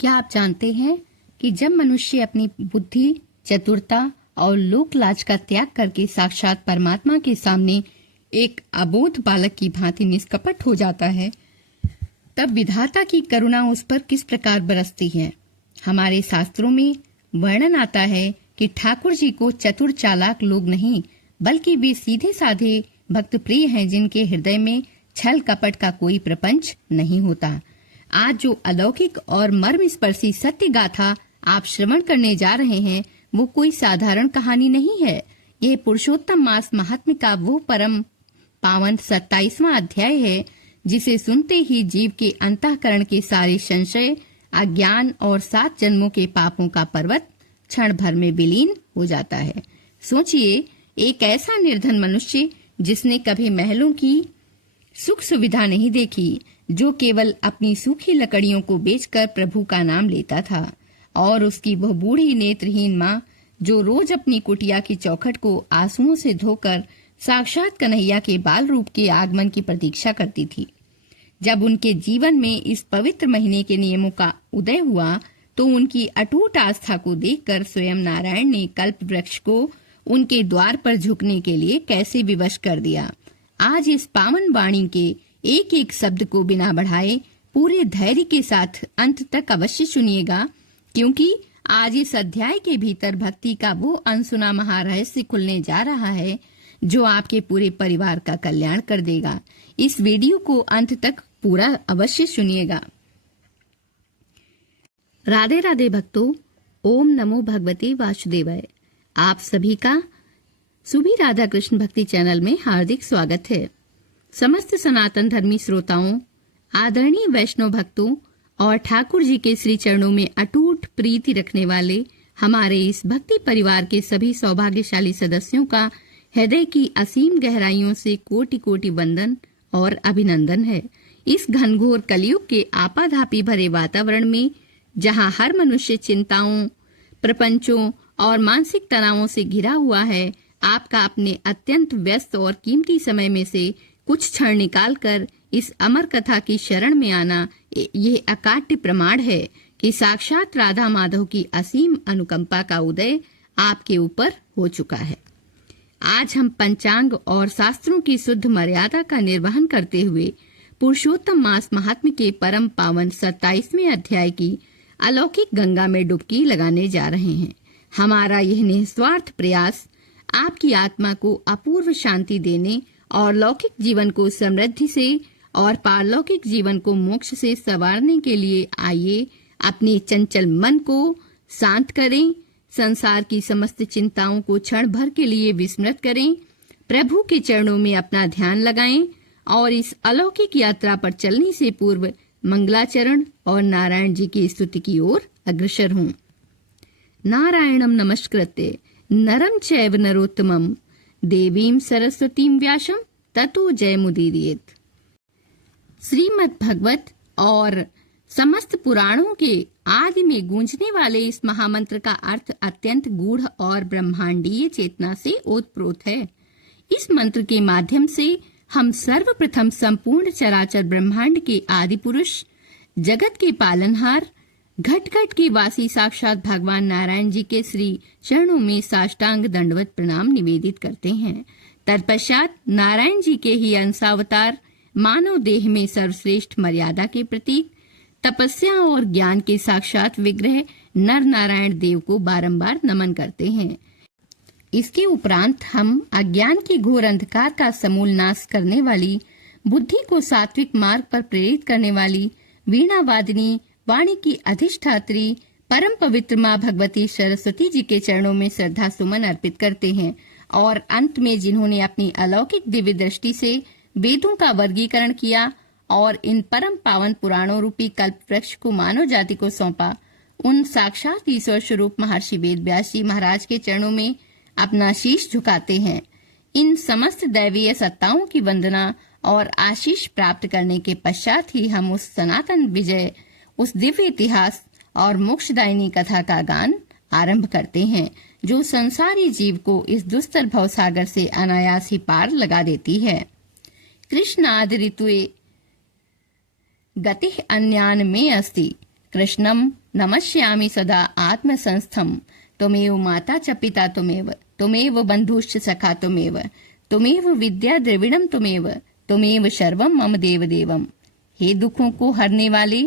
क्या आप जानते हैं कि जब मनुष्य अपनी बुद्धि, चतुरता और लोक लाज का त्याग करके साक्षात परमात्मा के सामने एक अबोध बालक की भांति निष्कपट हो जाता है, तब विधाता की करुणा उस पर किस प्रकार बरसती है। हमारे शास्त्रों में वर्णन आता है कि ठाकुर जी को चतुर चालाक लोग नहीं, बल्कि वे सीधे साधे भक्त प्रिय हैं, जिनके हृदय में छल कपट का कोई प्रपंच नहीं होता। आज जो अलौकिक और मर्म स्पर्शी सत्य गाथा आप श्रवण करने जा रहे हैं, वो कोई साधारण कहानी नहीं है। यह पुरुषोत्तम मास महात्म्य का वो परम पावन 27वां अध्याय है, जिसे सुनते ही जीव के अंतःकरण के सारे संशय, अज्ञान और 7 जन्मों के पापों का पर्वत क्षण भर में विलीन हो जाता है। सोचिए, एक ऐसा निर्धन मनुष्य जिसने कभी महलों की सुख सुविधा नहीं देखी, जो केवल अपनी सूखी लकड़ियों को बेचकर प्रभु का नाम लेता था, और उसकी वह बूढ़ी नेत्रहीन माँ जो रोज अपनी कुटिया की चौखट को आंसुओं से धोकर साक्षात कन्हैया के बाल रूप के आगमन की प्रतीक्षा करती थी। जब उनके जीवन में इस पवित्र महीने के नियमों का उदय हुआ, तो उनकी अटूट आस्था को देखकर स्वयं नारायण ने कल्प वृक्ष को उनके द्वार पर झुकने के लिए कैसे विवश कर दिया। आज इस पावन वाणी के एक एक शब्द को बिना बढ़ाए पूरे धैर्य के साथ अंत तक अवश्य सुनिएगा, क्योंकि आज इस अध्याय के भीतर भक्ति का वो अनसुना महारहस्य खुलने जा रहा है, जो आपके पूरे परिवार का कल्याण कर देगा। इस वीडियो को अंत तक पूरा अवश्य सुनिएगा। राधे राधे भक्तों, ओम नमो भगवते वासुदेवाय। आप सभी का सुबी राधा कृष्ण भक्ति चैनल में हार्दिक स्वागत है। समस्त सनातन धर्मी श्रोताओं, आदरणीय वैष्णव भक्तों और ठाकुर जी के श्री चरणों में अटूट प्रीति रखने वाले हमारे इस भक्ति परिवार के सभी सौभाग्यशाली सदस्यों का हृदय की असीम गहराइयों से कोटि कोटि वंदन और अभिनंदन है। इस घनघोर कलयुग के आपाधापी भरे वातावरण में, जहां हर मनुष्य चिंताओं, प्रपंचों और मानसिक तनावों से घिरा हुआ है, आपका अपने अत्यंत व्यस्त और कीमती समय में से कुछ क्षण निकालकर इस अमर कथा की शरण में आना, ये अकाट्य प्रमाण है कि साक्षात राधा माधव की असीम अनुकंपा का उदय आपके ऊपर हो चुका है। आज हम पंचांग और शास्त्रों की शुद्ध मर्यादा का निर्वहन करते हुए पुरुषोत्तम मास महात्म्य के परम पावन 27वें अध्याय की अलौकिक गंगा में डुबकी लगाने जा रहे हैं। हमारा यह निस्वार्थ प्रयास आपकी आत्मा को अपूर्व शांति देने और लौकिक जीवन को समृद्धि से और पारलौकिक जीवन को मोक्ष से संवारने के लिए आइए अपने चंचल मन को शांत करें, संसार की समस्त चिंताओं को क्षण भर के लिए विस्मृत करें, प्रभु के चरणों में अपना ध्यान लगाएं और इस अलौकिक यात्रा पर चलने से पूर्व मंगलाचरण और नारायण जी की स्तुति की ओर अग्रसर हों। नारायणं नमस्कृत्य नरं चैव नरोत्तमं देवीं सरस्वतीं व्यासं ततो जयमुदीरयेत्। श्रीमद् भागवत और समस्त पुराणों के आदि में गूंजने वाले इस महामंत्र का अर्थ अत्यंत गूढ़ और ब्रह्मांडीय चेतना से ओतप्रोत है। इस मंत्र के माध्यम से हम सर्वप्रथम संपूर्ण चराचर ब्रह्मांड के आदि पुरुष, जगत के पालनहार, घट घट के वासी साक्षात भगवान नारायण जी के श्री चरणों में साष्टांग दंडवत प्रणाम निवेदित करते हैं। तत्पश्चात नारायण जी के ही अंशावतार मानव देह में सर्वश्रेष्ठ मर्यादा के प्रतीक, तपस्या और ज्ञान के साक्षात विग्रह नर नारायण देव को बारंबार नमन करते हैं। इसके उपरांत हम अज्ञान के घोर अंधकार का समूल नाश करने वाली, बुद्धि को सात्विक मार्ग पर प्रेरित करने वाली, वीणा वादिनी वाणी की अधिष्ठात्री परम पवित्र माँ भगवती सरस्वती जी के चरणों में श्रद्धा सुमन अर्पित करते हैं और अंत में जिन्होंने अपनी अलौकिक दिव्य दृष्टि से वेदों का वर्गीकरण किया और इन परम पावन पुराणों रूपी कल्प वृक्ष को मानव जाति को सौंपा, उन साक्षात ईश्वर स्वरूप महर्षि वेद व्यास जी महाराज के चरणों में अपना शीश झुकाते हैं। इन समस्त दैवीय सत्ताओं की वंदना और आशीष प्राप्त करने के पश्चात ही हम उस सनातन विजय, उस दिव्य इतिहास और मोक्षदायिनी कथा का गान आरंभ करते हैं, जो संसारी जीव को इस दुस्तर भवसागर से अनायास ही पार लगा देती है। कृष्णाद ऋतुए गतिः अन्यान में अस्ति कृष्णम नमस्यामि सदा आत्मसंस्थम। त्वमेव माता च पिता त्वमेव, त्वमेव बंधुश्च सखा त्वमेव, त्वमेव विद्या द्रविणम त्वमेव, त्वमेव सर्वम मम देव देवम। हे दुखों को हरने वाले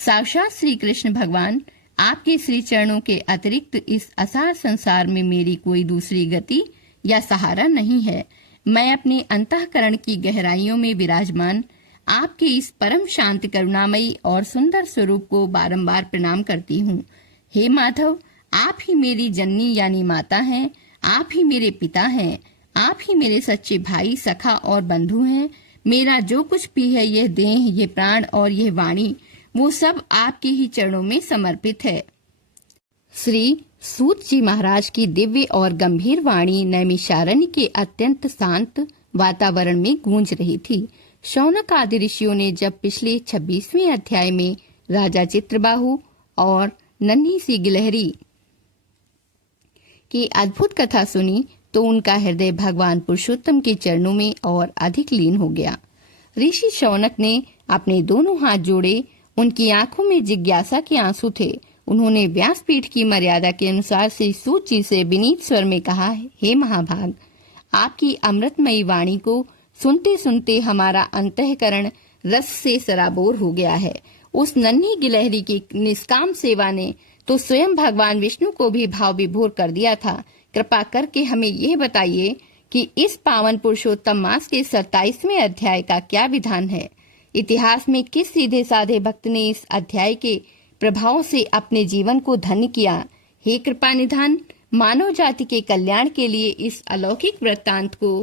साक्षात श्री कृष्ण भगवान, आपके श्री चरणों के अतिरिक्त इस असार संसार में मेरी कोई दूसरी गति या सहारा नहीं है। मैं अपने अंतःकरण की गहराइयों में विराजमान आपके इस परम शांत करुणामयी और सुंदर स्वरूप को बारंबार प्रणाम करती हूँ। हे माधव, आप ही मेरी जननी यानी माता हैं, आप ही मेरे पिता हैं, आप ही मेरे सच्चे भाई सखा और बंधु हैं। मेरा जो कुछ भी है, यह देह, ये प्राण और यह वाणी, वो सब आपके ही चरणों में समर्पित है। श्री सूत जी महाराज की दिव्य और गंभीर वाणी नैमिषारण्य के अत्यंत शांत वातावरण में गूंज रही थी। शौनक आदि ऋषियों ने जब पिछले 26वें अध्याय में राजा चित्रबाहु और नन्ही सी गिलहरी की अद्भुत कथा सुनी तो उनका हृदय भगवान पुरुषोत्तम के चरणों में और अधिक लीन हो गया। ऋषि शौनक ने अपने दोनों हाथ जोड़े, उनकी आंखों में जिज्ञासा के आंसू थे। उन्होंने व्यासपीठ की मर्यादा के अनुसार श्री सूत जी से विनीत स्वर में कहा, हे महाभाग, आपकी अमृतमयी वाणी को सुनते सुनते हमारा अंतःकरण रस से सराबोर हो गया है। उस नन्ही गिलहरी की निष्काम सेवा ने तो स्वयं भगवान विष्णु को भी भाव विभोर कर दिया था। कृपा करके हमें यह बताइए कि इस पावन पुरुषोत्तम मास के 27वें अध्याय का क्या विधान है। इतिहास में किस सीधे साधे भक्त ने इस अध्याय के प्रभाव से अपने जीवन को धन्य किया। हे कृपा निधान, मानव जाति के कल्याण के लिए इस अलौकिक वृत्तांत को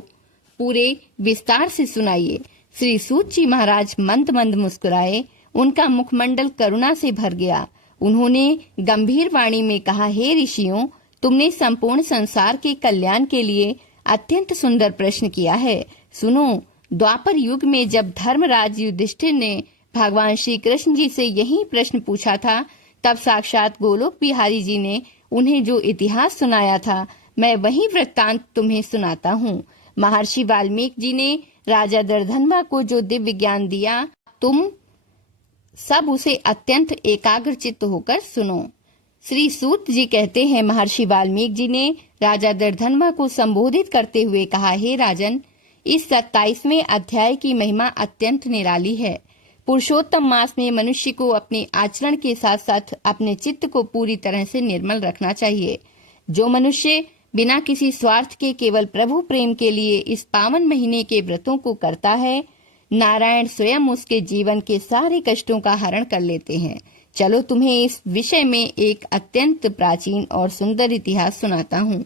पूरे विस्तार से सुनाइए। श्री सूत जी महाराज मंद मंद मुस्कुराए, उनका मुखमंडल करुणा से भर गया। उन्होंने गंभीर वाणी में कहा, हे ऋषियों, तुमने संपूर्ण संसार के कल्याण के लिए अत्यंत सुंदर प्रश्न किया है। सुनो, द्वापर युग में जब धर्मराज युधिष्ठिर ने भगवान श्री कृष्ण जी से यही प्रश्न पूछा था, तब साक्षात गोलोक बिहारी जी ने उन्हें जो इतिहास सुनाया था, मैं वही वृत्तांत तुम्हें सुनाता हूँ। महर्षि वाल्मीकि जी ने राजा दर्धन्वा को जो दिव्य ज्ञान दिया, तुम सब उसे अत्यंत एकाग्रचित्त होकर सुनो। श्री सूत जी कहते हैं, महर्षि वाल्मीकि जी ने राजा दर्धन्वा को संबोधित करते हुए कहा, हे राजन, इस 27वें अध्याय की महिमा अत्यंत निराली है। पुरुषोत्तम मास में मनुष्य को अपने आचरण के साथ साथ अपने चित्त को पूरी तरह से निर्मल रखना चाहिए। जो मनुष्य बिना किसी स्वार्थ के केवल प्रभु प्रेम के लिए इस पावन महीने के व्रतों को करता है, नारायण स्वयं उसके जीवन के सारे कष्टों का हरण कर लेते हैं। चलो तुम्हें इस विषय में एक अत्यंत प्राचीन और सुंदर इतिहास सुनाता हूँ।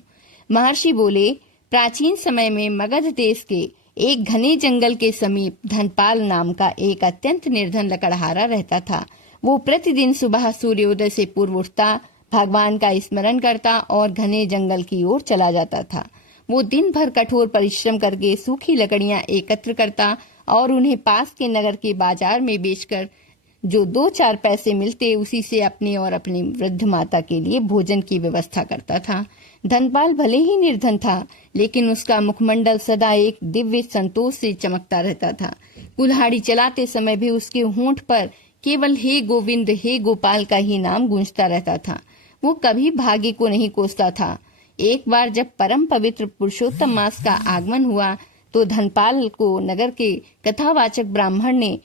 महर्षि बोले, प्राचीन समय में मगध देश के एक घने जंगल के समीप धनपाल नाम का एक अत्यंत निर्धन लकड़हारा रहता था। वो प्रतिदिन सुबह सूर्योदय से पूर्व उठता, भगवान का स्मरण करता और घने जंगल की ओर चला जाता था। वो दिन भर कठोर परिश्रम करके सूखी लकड़ियां एकत्र करता और उन्हें पास के नगर के बाजार में बेचकर जो 2-4 पैसे मिलते, उसी से अपने और अपनी वृद्ध माता के लिए भोजन की व्यवस्था करता था। धनपाल भले ही निर्धन था, लेकिन उसका मुखमंडल सदा एक दिव्य संतोष से चमकता रहता था। कुल्हाड़ी चलाते समय भी उसके होंठ पर केवल हे गोविंद, हे गोपाल का ही नाम गूंजता रहता था। वो कभी भाग्य को नहीं कोसता था। एक बार जब परम पवित्र पुरुषोत्तम मास का आगमन हुआ, तो धनपाल को नगर के कथावाचक ब्राह्मण ने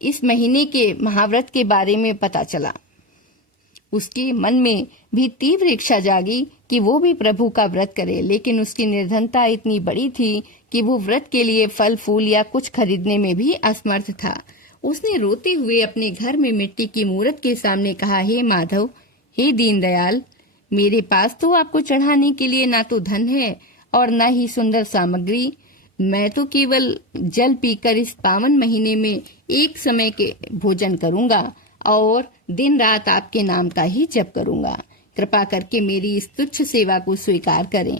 इस महीने के महाव्रत के बारे में पता चला। उसके मन में भी तीव्र इच्छा जागी कि वो भी प्रभु का व्रत करे, लेकिन उसकी निर्धनता इतनी बड़ी थी कि वो व्रत के लिए फल फूल या कुछ खरीदने में भी असमर्थ था। उसने रोते हुए अपने घर में मिट्टी की मूर्त के सामने कहा, हे माधव, हे दीनदयाल, मेरे पास तो आपको चढ़ाने के लिए ना तो धन है और न ही सुंदर सामग्री। मैं तो केवल जल पीकर इस पावन महीने में एक समय के भोजन करूंगा और दिन रात आपके नाम का ही जप करूंगा। कृपा करके मेरी इस तुच्छ सेवा को स्वीकार करें।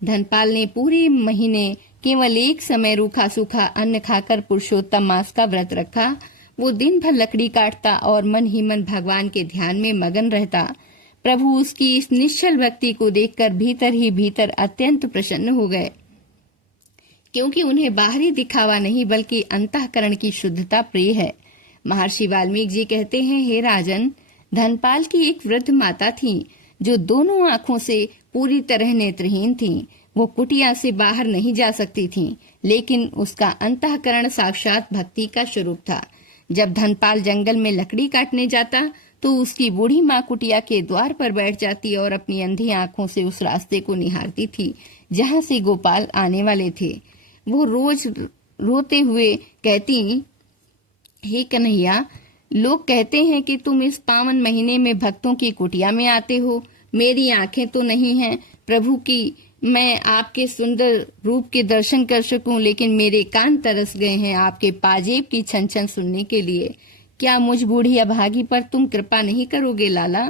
धनपाल ने पूरे महीने केवल एक समय रूखा सूखा अन्न खाकर पुरुषोत्तम मास का व्रत रखा। वो दिन भर लकड़ी काटता और मन ही मन भगवान के ध्यान में मगन रहता। प्रभु उसकी इस निश्चल भक्ति को देखकर भीतर ही भीतर अत्यंत प्रसन्न हो गए, क्योंकि उन्हें बाहरी दिखावा नहीं बल्कि अंतःकरण की शुद्धता प्रिय है। महर्षि वाल्मीकि जी कहते हैं, हे राजन, धनपाल की एक वृद्ध माता थी जो दोनों आंखों से पूरी तरह नेत्रहीन थी। वो कुटिया से बाहर नहीं जा सकती थी, लेकिन उसका अंतःकरण साक्षात भक्ति का स्वरूप था। जब धनपाल जंगल में लकड़ी काटने जाता तो उसकी बूढ़ी माँ कुटिया के द्वार पर बैठ जाती और अपनी अंधी आंखों से उस रास्ते को निहारती थी जहाँ से गोपाल आने वाले थे। वो रोज रोते हुए कहती, हे कन्हैया, लोग कहते हैं कि तुम इस पावन महीने में भक्तों की कुटिया में आते हो। मेरी आंखें तो नहीं हैं प्रभु की मैं आपके सुंदर रूप के दर्शन कर सकूं, लेकिन मेरे कान तरस गए हैं आपके पाजेब की छन छन सुनने के लिए। क्या मुझ बूढ़ी अभागी पर तुम कृपा नहीं करोगे लाला?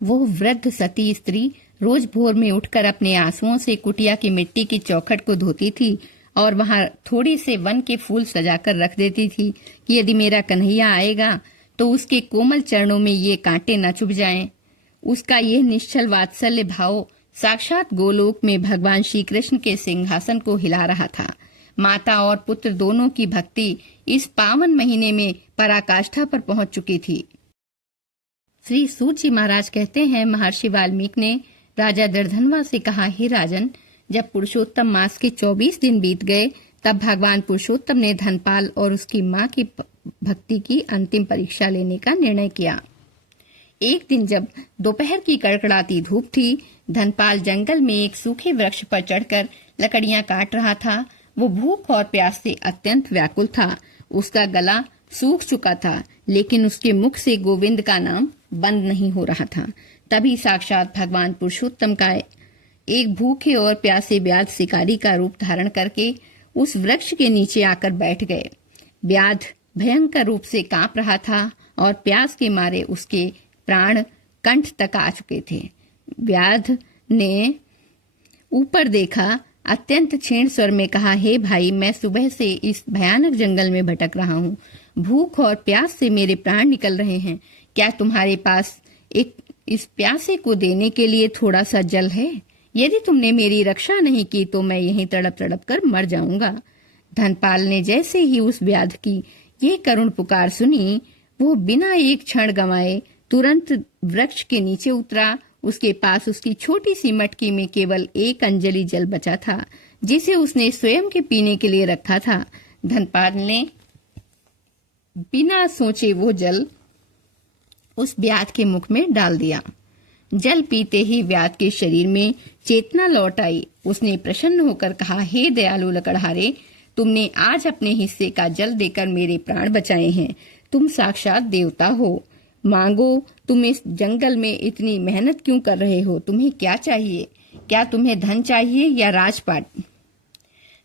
वो वृद्ध सती स्त्री रोज भोर में उठकर अपने आंसुओं से कुटिया की मिट्टी की चौखट को धोती थी और वहां थोड़े से वन के फूल सजाकर रख देती थी कि यदि मेरा कन्हैया आएगा तो उसके कोमल चरणों में ये कांटे न चुभ जाएं। उसका यह निश्चल वात्सल्य भाव साक्षात गोलोक में भगवान श्री कृष्ण के सिंहासन को हिला रहा था। माता और पुत्र दोनों की भक्ति इस पावन महीने में पराकाष्ठा पर पहुंच चुकी थी। श्री सूत जी महाराज कहते हैं, महर्षि वाल्मीकि ने राजा दर्धनवा से कहा, हे राजन, जब पुरुषोत्तम मास के 24 दिन बीत गए तब भगवान पुरुषोत्तम ने धनपाल और उसकी माँ की भक्ति की अंतिम परीक्षा लेने का निर्णय किया। एक दिन जब दोपहर की कड़कड़ाती धूप थी, धनपाल जंगल में एक सूखे वृक्ष पर चढ़कर लकड़ियां काट रहा था। वो भूख और प्यास से अत्यंत व्याकुल था। उसका गला सूख चुका था, लेकिन उसके मुख से गोविंद का नाम बंद नहीं हो रहा था। तभी साक्षात भगवान पुरुषोत्तम का एक भूखे और प्यासे व्याध शिकारी का रूप धारण करके उस वृक्ष के नीचे आकर बैठ गए। व्याध भयंकर रूप से कांप रहा था और प्यास के मारे उसके प्राण कंठ तक आ चुके थे। व्याध ने ऊपर देखा, अत्यंत क्षीण स्वर में कहा, हे भाई, मैं सुबह से इस भयानक जंगल में भटक रहा हूँ। भूख और प्यास से मेरे प्राण निकल रहे हैं। क्या तुम्हारे पास इस प्यासे को देने के लिए थोड़ा सा जल है? यदि तुमने मेरी रक्षा नहीं की तो मैं यहीं तड़प तड़प कर मर जाऊंगा। धनपाल ने जैसे ही उस व्याध की ये करुण पुकार सुनी, वो बिना एक क्षण गंवाए तुरंत वृक्ष के नीचे उतरा। उसके पास उसकी छोटी सी मटकी में केवल एक अंजलि जल बचा था, जिसे उसने स्वयं के पीने के लिए रखा था। धनपाल ने बिना सोचे वो जल उस व्याध के मुख में डाल दिया। जल पीते ही व्याध के शरीर में चेतना लौट आई। उसने प्रसन्न होकर कहा, हे दयालु लकड़हारे, तुमने आज अपने हिस्से का जल देकर मेरे प्राण बचाए हैं। तुम साक्षात देवता हो। मांगो, तुम इस जंगल में इतनी मेहनत क्यों कर रहे हो? तुम्हें क्या चाहिए? क्या तुम्हें धन चाहिए या राजपाट?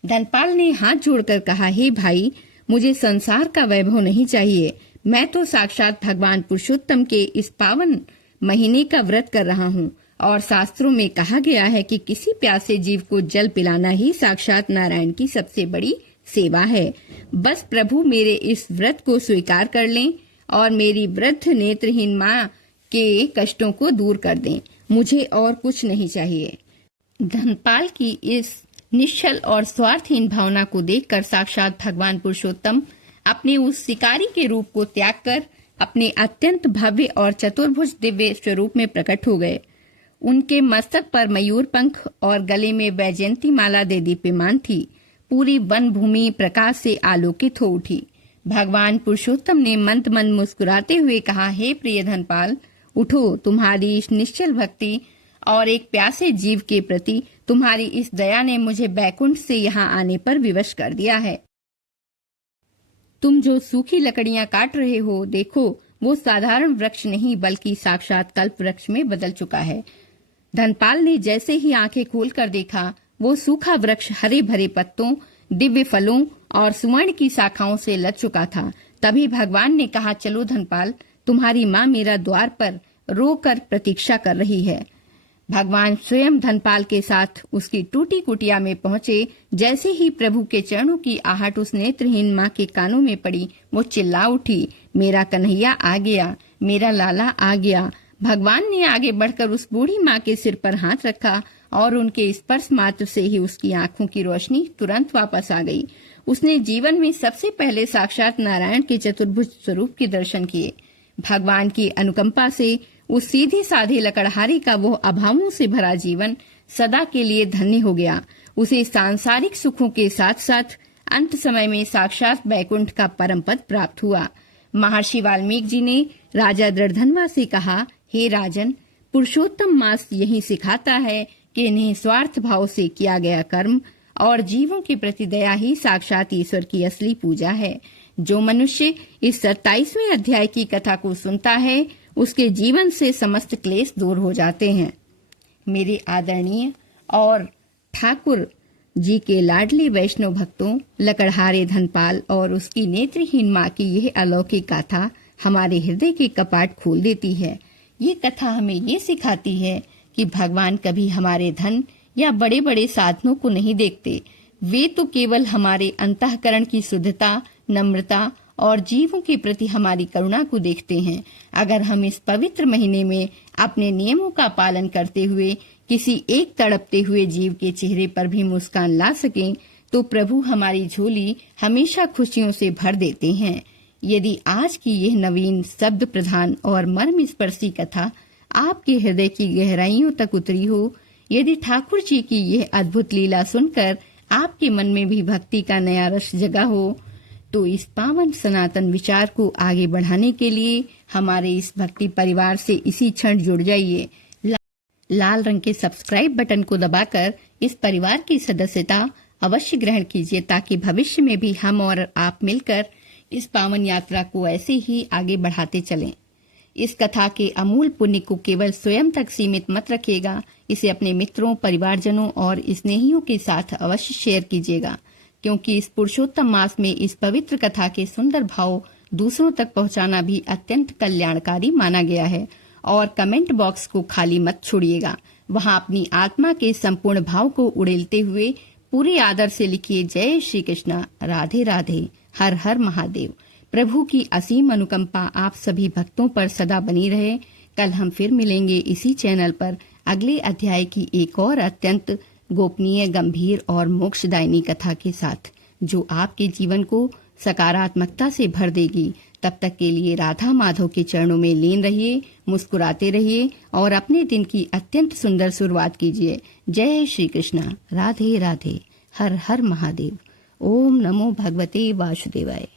धनपाल ने हाथ जोड़कर कहा, हे भाई, मुझे संसार का वैभव नहीं चाहिए। मैं तो साक्षात भगवान पुरुषोत्तम के इस पावन महीने का व्रत कर रहा हूँ और शास्त्रों में कहा गया है कि किसी प्यासे जीव को जल पिलाना ही साक्षात नारायण की सबसे बड़ी सेवा है। बस प्रभु मेरे इस व्रत को स्वीकार कर लें और मेरी वृद्ध नेत्रहीन माँ के कष्टों को दूर कर दें। मुझे और कुछ नहीं चाहिए। धनपाल की इस निश्चल और स्वार्थहीन भावना को देखकर साक्षात भगवान पुरुषोत्तम अपने उस शिकारी के रूप को त्याग कर अपने अत्यंत भव्य और चतुर्भुज दिव्य स्वरूप में प्रकट हो गए। उनके मस्तक पर मयूर पंख और गले में वैजयंती माला दीप्यमान थी। पूरी वन भूमि प्रकाश से आलोकित हो उठी। भगवान पुरुषोत्तम ने मंद मंद मुस्कुराते हुए कहा, हे प्रिय धनपाल, उठो। तुम्हारी इस निश्चल भक्ति और एक प्यासे जीव के प्रति तुम्हारी इस दया ने मुझे बैकुंठ से यहाँ आने पर विवश कर दिया है। तुम जो सूखी लकड़ियां काट रहे हो, देखो, वो साधारण वृक्ष नहीं बल्कि साक्षात कल्प वृक्ष में बदल चुका है। धनपाल ने जैसे ही आंखें खोलकर देखा, वो सूखा वृक्ष हरे भरे पत्तों, दिव्य फलों और सुवर्ण की शाखाओं से लद चुका था। तभी भगवान ने कहा, चलो धनपाल, तुम्हारी माँ मेरा द्वार पर रोकर प्रतीक्षा कर रही है। भगवान स्वयं धनपाल के साथ उसकी टूटी कुटिया में पहुंचे। जैसे ही प्रभु के चरणों की आहट उस नेत्रहीन माँ के कानों में पड़ी, वो चिल्ला उठी, मेरा कन्हैया आ गया, मेरा लाला आ गया। भगवान ने आगे बढ़कर उस बूढ़ी माँ के सिर पर हाथ रखा और उनके स्पर्श मात्र से ही उसकी आंखों की रोशनी तुरंत वापस आ गई। उसने जीवन में सबसे पहले साक्षात नारायण के चतुर्भुज स्वरूप के दर्शन किए। भगवान की अनुकंपा से उस सीधे साधे लकड़हारे का वो अभावों से भरा जीवन सदा के लिए धन्य हो गया। उसे सांसारिक सुखों के साथ साथ अंत समय में साक्षात वैकुंठ का परम पद प्राप्त हुआ। महर्षि वाल्मीकि जी ने राजा दृढ़धनवा से कहा, हे राजन, पुरुषोत्तम मास यही सिखाता है कि निस्वार्थ भाव से किया गया कर्म और जीवों के प्रति दया ही साक्षात ईश्वर की असली पूजा है। जो मनुष्य इस 27वें अध्याय की कथा को सुनता है, उसके जीवन से समस्त क्लेश दूर हो जाते हैं। मेरे आदरणीय और ठाकुर जी के लाडले वैष्णव भक्तों, लकड़हारे धनपाल और उसकी नेत्रहीन माँ की यह अलौकिक गाथा हमारे हृदय के कपाट खोल देती है। ये कथा हमें ये सिखाती है कि भगवान कभी हमारे धन या बड़े बड़े साधनों को नहीं देखते। वे तो केवल हमारे अंतःकरण की शुद्धता, नम्रता और जीवों के प्रति हमारी करुणा को देखते हैं। अगर हम इस पवित्र महीने में अपने नियमों का पालन करते हुए किसी एक तड़पते हुए जीव के चेहरे पर भी मुस्कान ला सकें, तो प्रभु हमारी झोली हमेशा खुशियों से भर देते हैं। यदि आज की यह नवीन शब्द प्रधान और मर्म स्पर्शी कथा आपके हृदय की गहराइयों तक उतरी हो, यदि ठाकुर जी की यह अद्भुत लीला सुनकर आपके मन में भी भक्ति का नया रस जगा हो, तो इस पावन सनातन विचार को आगे बढ़ाने के लिए हमारे इस भक्ति परिवार से इसी क्षण जुड़ जाइए। लाल रंग के सब्सक्राइब बटन को दबाकर इस परिवार की सदस्यता अवश्य ग्रहण कीजिए, ताकि भविष्य में भी हम और आप मिलकर इस पावन यात्रा को ऐसे ही आगे बढ़ाते चलें। इस कथा के अमूल पुण्य को केवल स्वयं तक सीमित मत रखिएगा, इसे अपने मित्रों, परिवारजनों और स्नेहियों के साथ अवश्य शेयर कीजिएगा, क्योंकि इस पुरुषोत्तम मास में इस पवित्र कथा के सुंदर भाव दूसरों तक पहुंचाना भी अत्यंत कल्याणकारी माना गया है। और कमेंट बॉक्स को खाली मत छोड़िएगा, वहां अपनी आत्मा के संपूर्ण भाव को उड़ेलते हुए पूरे आदर से लिखिए, जय श्री कृष्णा, राधे राधे, हर हर महादेव। प्रभु की असीम अनुकंपा आप सभी भक्तों पर सदा बनी रहे। कल हम फिर मिलेंगे इसी चैनल पर अगले अध्याय की एक और अत्यंत गोपनीय, गंभीर और मोक्षदायिनी कथा के साथ, जो आपके जीवन को सकारात्मकता से भर देगी। तब तक के लिए राधा माधव के चरणों में लीन रहिए, मुस्कुराते रहिए और अपने दिन की अत्यंत सुंदर शुरुआत कीजिए। जय श्री कृष्णा, राधे राधे, हर हर महादेव। ओम नमो भगवते वासुदेवाय।